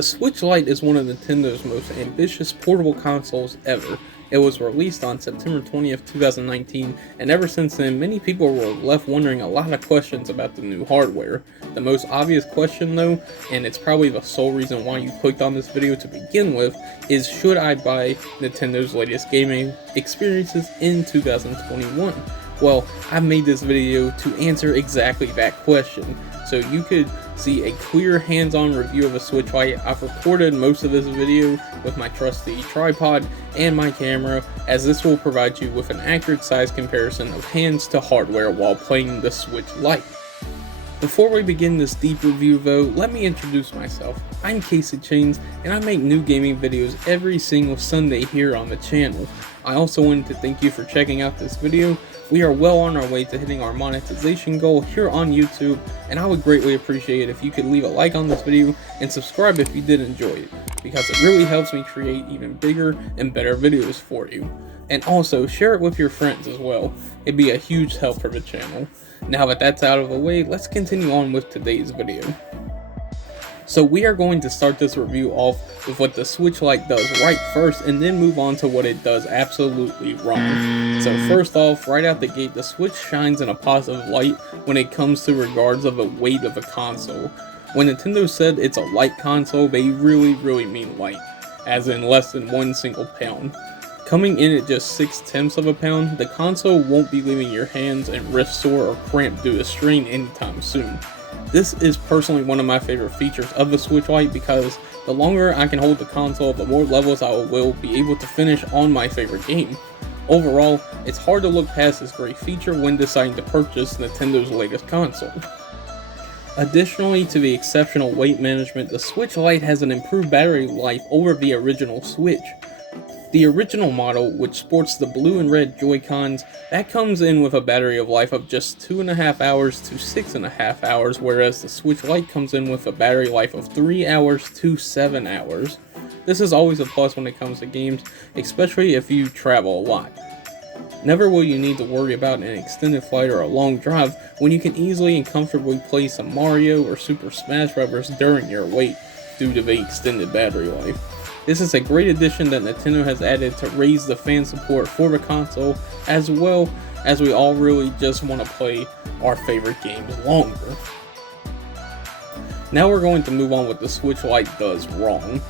The Switch Lite is one of Nintendo's most ambitious portable consoles ever. It was released on September 20th, 2019, and ever since then, many people were left wondering a lot of questions about the new hardware. The most obvious question though, and it's probably the sole reason why you clicked on this video to begin with, is should I buy Nintendo's latest gaming experiences in 2021? Well, I made this video to answer exactly that question, so you could see a clear hands-on review of a Switch Lite. I've recorded most of this video with my trusty tripod and my camera, as this will provide you with an accurate size comparison of hands to hardware while playing the Switch Lite. Before we begin this deep review though, let me introduce myself. I'm Casey Chains, and I make new gaming videos every single Sunday here on the channel. I also wanted to thank you for checking out this video. We are well on our way to hitting our monetization goal here on YouTube, and I would greatly appreciate it if you could leave a like on this video and subscribe if you did enjoy it, because it really helps me create even bigger and better videos for you. And also, share it with your friends as well. It'd be a huge help for the channel. Now that that's out of the way, let's continue on with today's video. So we are going to start this review off with what the Switch Lite does right first, and then move on to what it does absolutely wrong. So first off, right out the gate, the Switch shines in a positive light when it comes to regards of the weight of the console. When Nintendo said it's a light console, they really mean light, as in less than 1 single pound. Coming in at just 0.6 of a pound, the console won't be leaving your hands and wrists sore or cramped due to strain anytime soon. This is personally one of my favorite features of the Switch Lite, because the longer I can hold the console, the more levels I will be able to finish on my favorite game. Overall, it's hard to look past this great feature when deciding to purchase Nintendo's latest console. Additionally to the exceptional weight management, the Switch Lite has an improved battery life over the original Switch. The original model, which sports the blue and red Joy-Cons, that comes in with a battery of life of just 2.5 hours to 6.5 hours, whereas the Switch Lite comes in with a battery life of 3 hours to 7 hours. This is always a plus when it comes to games, especially if you travel a lot. Never will you need to worry about an extended flight or a long drive when you can easily and comfortably play some Mario or Super Smash Bros. During your wait due to the extended battery life. This is a great addition that Nintendo has added to raise the fan support for the console, as well as we all really just want to play our favorite games longer. Now we're going to move on what the Switch Lite does wrong.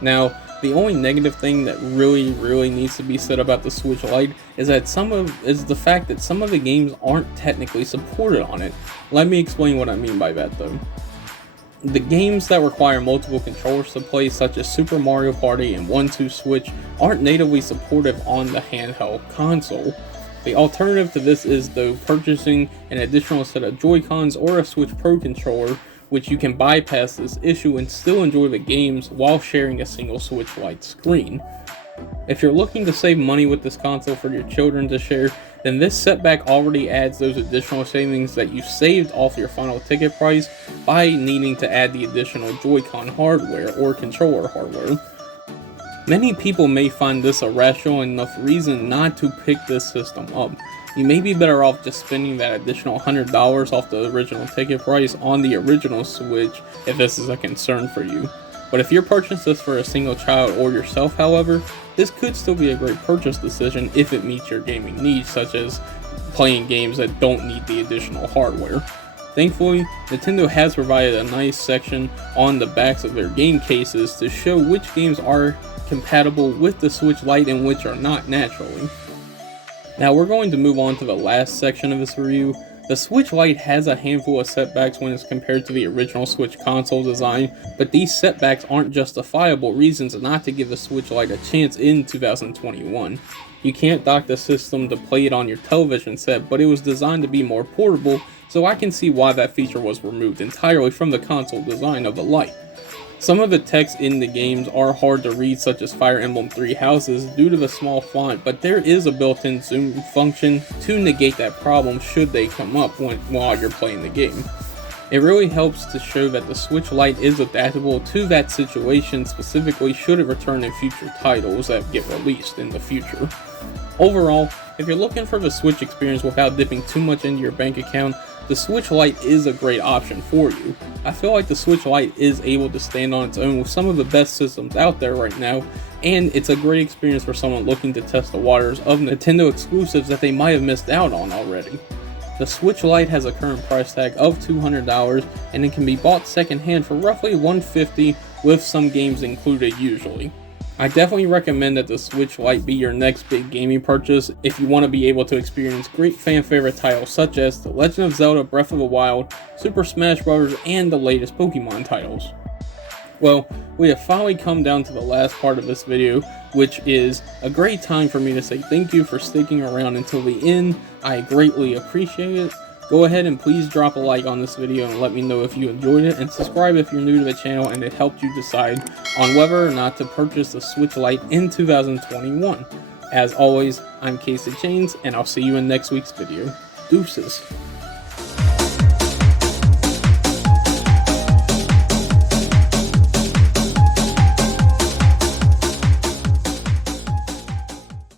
Now, the only negative thing that really needs to be said about the Switch Lite is the fact that some of the games aren't technically supported on it. Let me explain what I mean by that though. The games that require multiple controllers to play, such as Super Mario Party and 1-2 Switch, aren't natively supportive on the handheld console. The alternative to this is though purchasing an additional set of Joy-Cons or a Switch Pro controller, which you can bypass this issue and still enjoy the games while sharing a single Switch Lite screen. If you're looking to save money with this console for your children to share, then this setback already adds those additional savings that you saved off your final ticket price by needing to add the additional Joy-Con hardware or controller hardware. Many people may find this a rational enough reason not to pick this system up. You may be better off just spending that additional $100 off the original ticket price on the original Switch if this is a concern for you. But if you're purchasing this for a single child or yourself, however, this could still be a great purchase decision if it meets your gaming needs, such as playing games that don't need the additional hardware. Thankfully, Nintendo has provided a nice section on the backs of their game cases to show which games are compatible with the Switch Lite and which are not naturally. Now we're going to move on to the last section of this review. The Switch Lite has a handful of setbacks when it's compared to the original Switch console design, but these setbacks aren't justifiable reasons not to give the Switch Lite a chance in 2021. You can't dock the system to play it on your television set, but it was designed to be more portable, so I can see why that feature was removed entirely from the console design of the Lite. Some of the text in the games are hard to read, such as Fire Emblem Three Houses, due to the small font, but there is a built-in zoom function to negate that problem should they come up while you're playing the game. It really helps to show that the Switch Lite is adaptable to that situation, specifically should it return in future titles that get released in the future. Overall, if you're looking for the Switch experience without dipping too much into your bank account, the the Switch Lite is a great option for you. I feel like the Switch Lite is able to stand on its own with some of the best systems out there right now, and it's a great experience for someone looking to test the waters of Nintendo exclusives that they might have missed out on already. The Switch Lite has a current price tag of $200, and it can be bought secondhand for roughly $150 with some games included usually. I definitely recommend that the Switch Lite be your next big gaming purchase if you want to be able to experience great fan favorite titles such as The Legend of Zelda Breath of the Wild, Super Smash Bros., and the latest Pokemon titles. Well, we have finally come down to the last part of this video, which is a great time for me to say thank you for sticking around until the end. I greatly appreciate it. Go ahead and please drop a like on this video and let me know if you enjoyed it, and subscribe if you're new to the channel and it helped you decide on whether or not to purchase the Switch Lite in 2021. As always, I'm Casey Chains, and I'll see you in next week's video. Deuces.